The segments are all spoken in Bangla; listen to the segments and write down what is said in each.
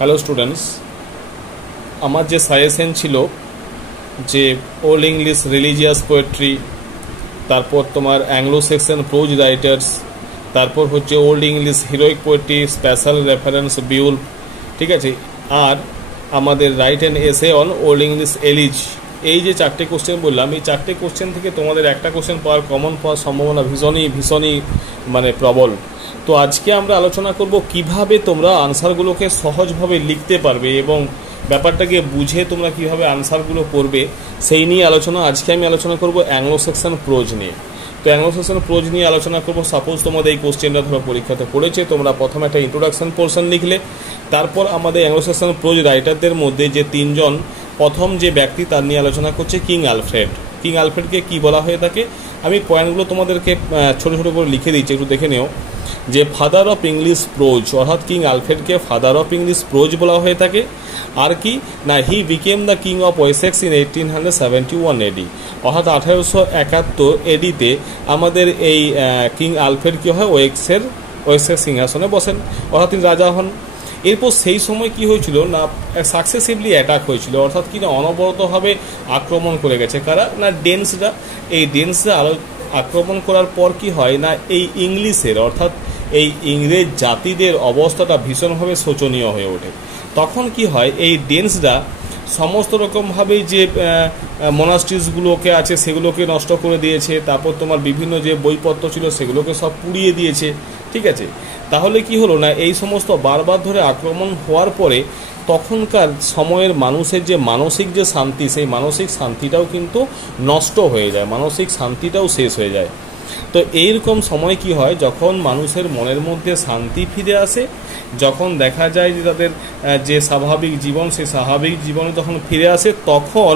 হ্যালো স্টুডেন্টস, আমার যে সাজেশন ছিল যে ওল্ড ইংলিশ রিলিজিয়াস পোয়েট্রি, তারপর তোমার অ্যাংলো সেকশন প্রোজ রাইটার্স, তারপর হচ্ছে old English heroic poetry, special reference Beowulf, ঠিক আছে, আর আমাদের write and essay on old English elegies, এই যে চারটে কোশ্চেন বললাম, এই চারটে কোশ্চেন থেকে তোমাদের একটা কোশ্চেন পাওয়ার কমন পাওয়ার সম্ভাবনা ভীষণই মানে প্রবল। তো আজকে আমরা আলোচনা করব কিভাবে তোমরা আনসারগুলোকে সহজভাবে লিখতে পারবে এবং ব্যাপারটাকে বুঝে তোমরা কিভাবে আনসারগুলো করবে সেই নিয়ে আলোচনা। আজকে আমি আলোচনা করব অ্যাংলো সেকশন প্রোজ নিয়ে। তো অ্যাংলো সেকশন প্রোজ নিয়ে আলোচনা করব। সাপোজ তোমাদের এই কোশ্চেনটা ধরো পরীক্ষাতে পড়েছে, তোমরা প্রথমে একটা ইন্ট্রোডাকশন পোর্শন লিখলে, তারপর আমাদের অ্যাংলো সেকশন প্রোজ রাইটারদের মধ্যে যে তিনজন প্রথম যে ব্যক্তি তার নিয়ে আলোচনা করছে কিং আলফ্রেড। কিং আলফ্রেডকে কি বলা হয়ে থাকে, আমি পয়েন্টগুলো তোমাদেরকে ছোট ছোট করে লিখে দিচ্ছি, একটু দেখে নিও। যে ফাদার অফ ইংলিশ প্রোজ, অর্থাৎ কিং আলফ্রেডকে ফাদার অফ ইংলিশ প্রোজ বলা হয়ে থাকে। আর কি না, he became the king of Wessex in 1871 AD, অর্থাৎ 1871 এডিতে আমাদের এই কিং আলফ্রেড কী হয়, ওয়েসেক্স সিংহাসনে বসেন, অর্থাৎ তিনি রাজা হন। এরপর সেই সময় কি হয়েছিল না, সাকসেসিভলি অ্যাটাক হয়েছিল, অর্থাৎ কি না অনবরতভাবে আক্রমণ করে গেছে কারা না, ডেন্সরা। এই ডেন্সরা আক্রমণ করার পর কি হয় না, এই ইংলিশের অর্থাৎ এই ইংরেজ জাতিদের অবস্থাটা ভীষণভাবে শোচনীয় হয়ে ওঠে। তখন কি হয়, এই ডেন্সরা সমস্ত রকমভাবে যে মোনাস্ট্রিজগুলোকে আছে সেগুলোকে নষ্ট করে দিয়েছে, তারপর তোমার বিভিন্ন যে বইপত্র ছিল সেগুলোকে সব পুড়িয়ে দিয়েছে, ঠিক আছে। তাহলে কি হলো না, এই সমস্ত বারবার ধরে আক্রমণ হওয়ার পরে তখনকার সময়ের মানুষের যে মানসিক যে শান্তি, সেই মানসিক শান্তিটাও কিন্তু নষ্ট হয়ে যায়, মানসিক শান্তিটাও শেষ হয়ে যায়। তো এইরকম সময় কি হয়, যখন মানুষের মনের মধ্যে শান্তি ফিরে আসে, যখন দেখা যায় যে তাদের যে স্বাভাবিক জীবন, সেই স্বাভাবিক জীবনে তখন ফিরে আসে, তখন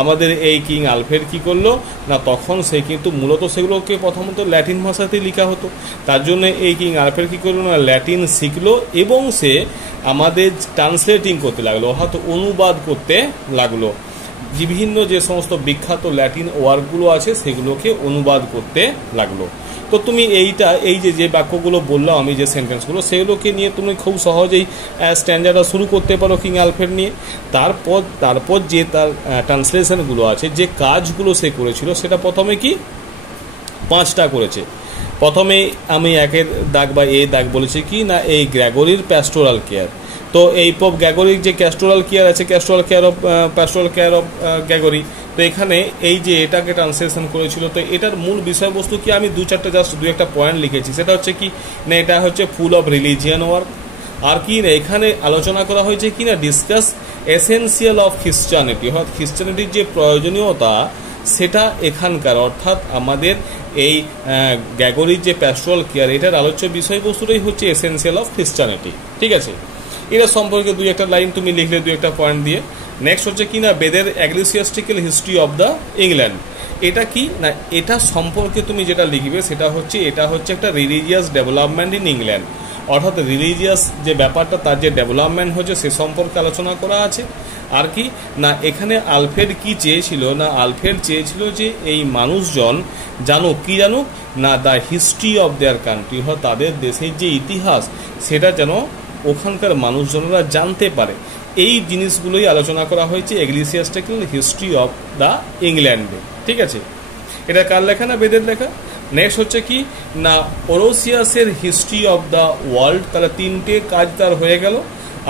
আমাদের এই কিং আলফ্রেড কী করলো না, তখন সে কিন্তু মূলত সেগুলোকে প্রথমত ল্যাটিন ভাষাতেই লেখা হতো। তার জন্য এই কিং আলফ্রেড কী করলো না, ল্যাটিন শিখলো এবং সে আমাদের ট্রান্সলেটিং করতে লাগলো, অর্থাৎ অনুবাদ করতে লাগলো। বিভিন্ন যে সমস্ত বিখ্যাত ল্যাটিন ওয়ার্কগুলো আছে সেগুলোকে অনুবাদ করতে লাগলো। তো তুমি এই যে বাক্যগুলো বললাম আমি, যে সেন্টেন্সগুলো, সেগুলোকে নিয়ে তুমি খুব সহজেই স্ট্যান্ডার্ডটা শুরু করতে পারো কিং আলফ্রেড নিয়ে। তারপর যে তার ট্রান্সলেশনগুলো আছে, যে কাজগুলো সে করেছিল, সেটা প্রথমে কি 5টা করেছে। প্রথমে আমি একের দাগ বা দাগ বলেছি কি না, এই গ্রেগরির প্যাস্টোরাল কেয়ার। তো এই পোপ গ্রেগরির যে প্যাস্টোরাল কেয়ার আছে, প্যাস্টোরাল কেয়ার অফ গ্রেগরি, তো এখানে এই যে এটাকে ট্রান্সলেশন করেছিল। তো এটার মূল বিষয়বস্তু কি, আমি দু একটা পয়েন্ট লিখেছি। সেটা হচ্ছে কি না, এটা হচ্ছে ফুল অফ রিলিজিয়ান ওয়ার্ক। আর কি না, এখানে আলোচনা করা হয়েছে কি না, ডিসকাস এসেন্সিয়াল অফ খ্রিস্টানিটি, অর্থাৎ খ্রিস্টানিটির যে প্রয়োজনীয়তা সেটা এখানকার, অর্থাৎ আমাদের এই গ্রেগরির যে প্যাস্টোরাল কেয়ার, এটার আলোচ্য বিষয়বস্তুটাই হচ্ছে এসেন্সিয়াল অফ খ্রিস্টানিটি, ঠিক আছে। এটা সম্পর্কে দুই একটা লাইন তুমি লিখলে, দুই একটা পয়েন্ট দিয়ে। নেক্সট হচ্ছে কি না, বেদের ecclesiastical history of the England. এটা কি না, এটা সম্পর্কে তুমি যেটা লিখবে সেটা হচ্ছে, এটা হচ্ছে একটা রিলিজিয়াস ডেভেলপমেন্ট ইন ইংল্যান্ড, অর্থাৎ রিলিজিয়াস যে ব্যাপারটা তার যে ডেভেলপমেন্ট হচ্ছে সে সম্পর্কে আলোচনা করা আছে। আর কি না, এখানে আলফ্রেড কি চেয়েছিল না, আলফ্রেড চেয়েছিল যে এই মানুষজন জানুক না, the history of their country, অর্থাৎ তাদের দেশের যে ইতিহাস সেটা যেন ওখানকার মানুষজনরা জানতে পারে। এই জিনিসগুলোই আলোচনা করা হয়েছে এক্লেসিয়াস্টিক্যাল হিস্ট্রি অফ দ্য ইংল্যান্ডে, ঠিক আছে। এটা কার লেখা না, বেদের লেখা। নেক্সট হচ্ছে কি না, ওরোসিয়াসের হিস্ট্রি অফ দ্য ওয়ার্ল্ড, তাহলে 3টে কাজ তার হয়ে গেল।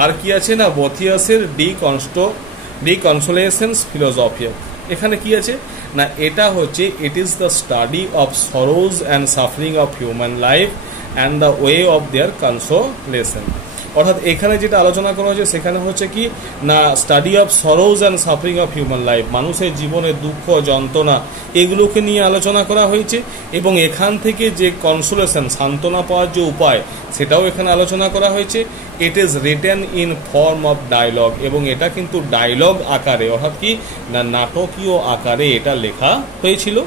আর কি আছে না, বোথিয়াসের ডি কনসোলেশনস ফিলোসফি। এখানে কি আছে না, এটা হচ্ছে it is the study of Saroj and suffering of human life and the way of their consolation. অর্থাৎ এখানে যেটা আলোচনা করা হয়েছে সেখানে হচ্ছে কি না, study of Saroj and suffering of human life, মানুষের জীবনের দুঃখ যন্ত্রণা এগুলোকে নিয়ে আলোচনা করা হয়েছে, এবং এখান থেকে যে কনসোলেশন, সান্ত্বনা পাওয়ার যে উপায়, সেটাও এখানে আলোচনা করা হয়েছে। It is written in form of dialogue, এবং এটা কিন্তু ডায়লগ আকারে, অর্থাৎ কি না নাটকীয় আকারে এটা লেখা হয়েছিল।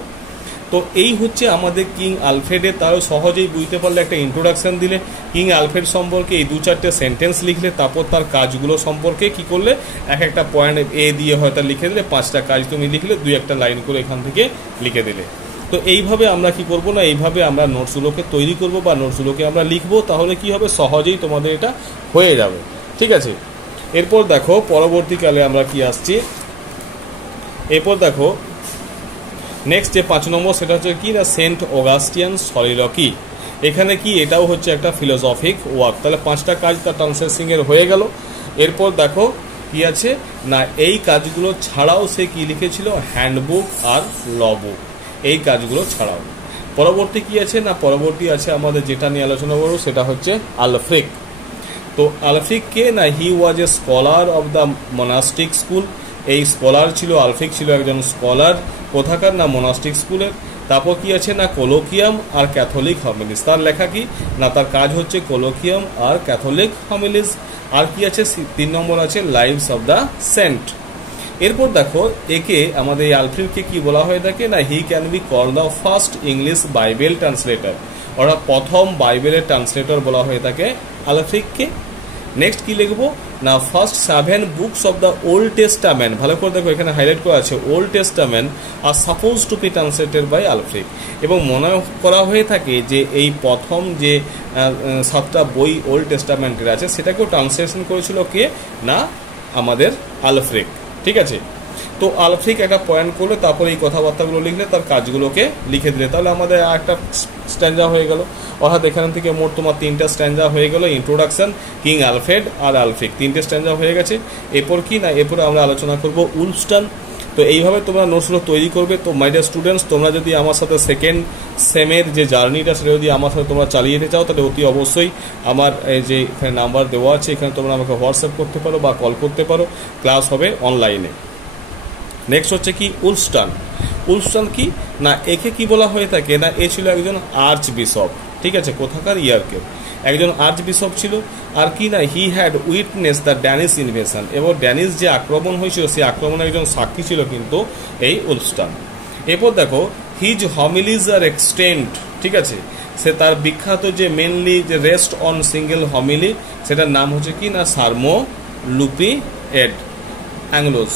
তো এই হচ্ছে আমাদের কিং আলফ্রেডের, তারও সহজেই বুঝতে পারলে একটা ইন্ট্রোডাকশন দিলে, কিং আলফ্রেড সম্পর্কে এই 2-4টে সেন্টেন্স লিখলে, তারপর তার কাজগুলো সম্পর্কে কি করলে, একটা পয়েন্ট দিয়ে হয়তো লিখে দিলে, 5টা কাজ তুমি লিখলে, 2-একটা লাইন করে এখান থেকে লিখে দিলে। তো এইভাবে আমরা কি করব না, এইভাবে আমরা নোটসগুলোকে তৈরি করব বা নোটসগুলোকে আমরা লিখবো, তাহলে কি হবে, সহজেই তোমাদের এটা হয়ে যাবে, ঠিক আছে। এরপর দেখো পরবর্তীকালে আমরা কি আসছি, এরপর দেখো নেক্সট যে 5 নম্বর সেটা হচ্ছে কি না সেন্ট অগাস্টিয়ান সলিলকি। এখানে কি এটাও হচ্ছে একটা ফিলোসফিক ওয়ার্ক। তাহলে 5টা কাজ তার ট্রান্সলেশন এর হয়ে গেল। এরপর দেখো কি আছে না এই কাজগুলো ছাড়াও সে কি লিখেছিল, হ্যান্ডবুক আর ল বুক, এই কাজগুলো ছাড়াও। পরবর্তী কি আছে না পরবর্তী আছে আমাদের যেটা নিয়ে আলোচনা করবো সেটা হচ্ছে আলফ্রিক। তো আলফ্রিক কে না he was a scholar of the monastic school. এই স্কলার ছিল, আলফ্রিক ছিল একজন স্কলার, কোথাকার না মোনাস্টিক স্কুলের। তারপর কি আছে না কোলোকিয়াম আর ক্যাথলিক হমিলিস। তার লেখা কি না তার কাজ হচ্ছে কোলোকিয়াম আর ক্যাথলিক হমিলিস। আর কি আছে 3 নম্বর আছে লাইভস অফ দ্য সেন্ট। এরপর দেখো একে আমাদের এই আলফ্রিডকে কি বলা হয়ে থাকে না he can be call the first English Bible translator, অর্থাৎ প্রথম বাইবেলের ট্রান্সলেটর বলা হয়ে থাকে আলফ্রিডকে। নেক্সট কি লিখবো না first 7 books of the old testament. ভালো করে দেখো এখানে হাইলাইট করা আছে ওল্ড টেস্টামেন্ট আর suppose to be translated by Alfred. এবং মনে করা হয়ে থাকে যে এই প্রথম যে 7টা বই ওল্ড টেস্টামেন্টের আছে সেটাকেও ট্রান্সলেশন করেছিল কে না আমাদের আলফ্রিড। ঠিক আছে, তো আলফ্রিক একটা পয়েন্ট করলে তারপরে এই কথাবার্তাগুলো লিখলে তার কাজগুলোকে লিখে দিলে তাহলে আমাদের একটা স্ট্যান্ডা হয়ে গেল। অর্থাৎ এখান থেকে মোট তোমার 3টা স্ট্যান্ডা হয়ে গেল, ইন্ট্রোডাকশন, কিং আলফ্রেড আর আলফ্রিক, 3টে স্ট্যান্ডা হয়ে গেছে। এরপর কি না এরপরে আমরা আলোচনা করব উলস্টান। তো এইভাবে তোমরা নোটসগুলো তৈরি করবে। তো মাই ডিয়ার স্টুডেন্টস তোমরা যদি আমার সাথে সেকেন্ড সেমের যে জার্নিটা সেটা যদি আমার সাথে তোমরা চালিয়ে যেতে চাও তাহলে অতি অবশ্যই আমার যে এখানে নাম্বার দেওয়া আছে এখানে তোমরা আমাকে হোয়াটসঅ্যাপ করতে পারো বা কল করতে পারো, ক্লাস হবে অনলাইনে। নেক্সট হচ্ছে কি উলস্টান। উলস্টান কি না একে কি বলা হয়ে থাকে না এ ছিল একজন আর্চ বিশপ। ঠিক আছে, কোথাকার ইয়ারকে একজন আর্চ বিশপ ছিল। আর কি না he had witness the Danish invasion, এবং ড্যানিশ যে আক্রমণ হয়েছিল সেই আক্রমণের একজন সাক্ষী ছিল কিন্তু এই উলস্টান। এরপর দেখো হিজ হমিলিজ আর এক্সটেন্ট। ঠিক আছে, সে তার বিখ্যাত যে মেনলি যে রেস্ট অন সিঙ্গেল হমিলি সেটার নাম হচ্ছে কি না সারমো লুপি এড অ্যাংলোস।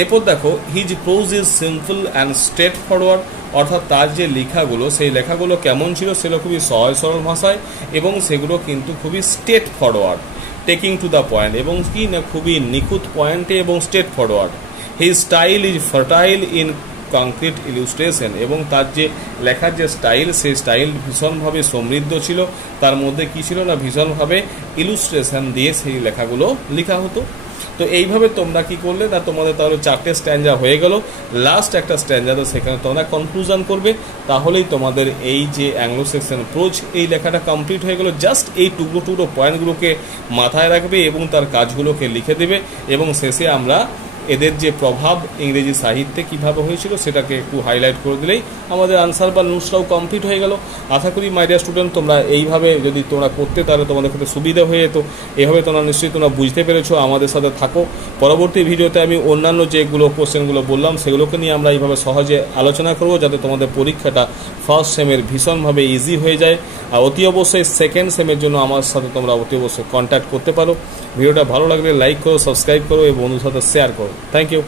এরপর দেখো his pros is simple and straight forward, অর্থাৎ তার যে লেখাগুলো সেই লেখাগুলো কেমন ছিল সেগুলো খুবই সহজ সরল ভাষায় এবং সেগুলো কিন্তু খুবই straight forward, taking to the point, এবং কি না খুবই নিখুঁত পয়েন্টে এবং straight forward. His style is fertile in concrete illustration, এবং তার যে লেখার যে স্টাইল সেই স্টাইল ভীষণভাবে সমৃদ্ধ ছিল। তার মধ্যে কি ছিল না ভীষণভাবে ইলিস্ট্রেশন দিয়ে সেই লেখাগুলো লেখা হতো। তো এইভাবে তোমরা কি করলে না তোমাদের তাহলে 4টে স্ট্যান্ডা হয়ে গেল। লাস্ট একটা স্ট্যান্ডা তো সেখানে তোমরা কনক্লুশন করবে, তাহলেই তোমাদের এই যে অ্যাংলো সেকশন প্রোজ এই লেখাটা কমপ্লিট হয়ে গেল। জাস্ট এই টুকরো টুকরো পয়েন্টগুলোকে মাথায় রাখবে এবং তার কাজগুলোকে লিখে দেবে, এবং শেষে আমরা এদের যে প্রভাব ইংরেজি সাহিত্যে কিভাবে হয়েছিল সেটাকে একটু হাইলাইট করে দিলেই আমাদের আনসার বা নোটসটাও কমপ্লিট হয়ে গেল। আশা করি মাই ডিয়ার স্টুডেন্ট তোমরা এইভাবে যদি তোমরা করতে তাহলে তোমাদের ক্ষেত্রে সুবিধা হয়ে যেত। এভাবে তোমরা নিশ্চয়ই তোমরা বুঝতে পেরেছো, আমাদের সাথে থাকো। পরবর্তী ভিডিওতে আমি অন্যান্য যেগুলো কোশ্চেনগুলো বললাম সেগুলোকে নিয়ে আমরা এইভাবে সহজে আলোচনা করব যাতে তোমাদের পরীক্ষাটা ফার্স্ট সেমের ভীষণভাবে ইজি হয়ে যায়। আর অতি অবশ্যই সেকেন্ড সেমের জন্য আমার সাথে তোমরা অতি অবশ্যই কন্ট্যাক্ট করতে পারো। ভিডিওটা ভালো লাগলে লাইক করো, সাবস্ক্রাইব করো এবং বন্ধুর সাথে শেয়ার করো। Thank you.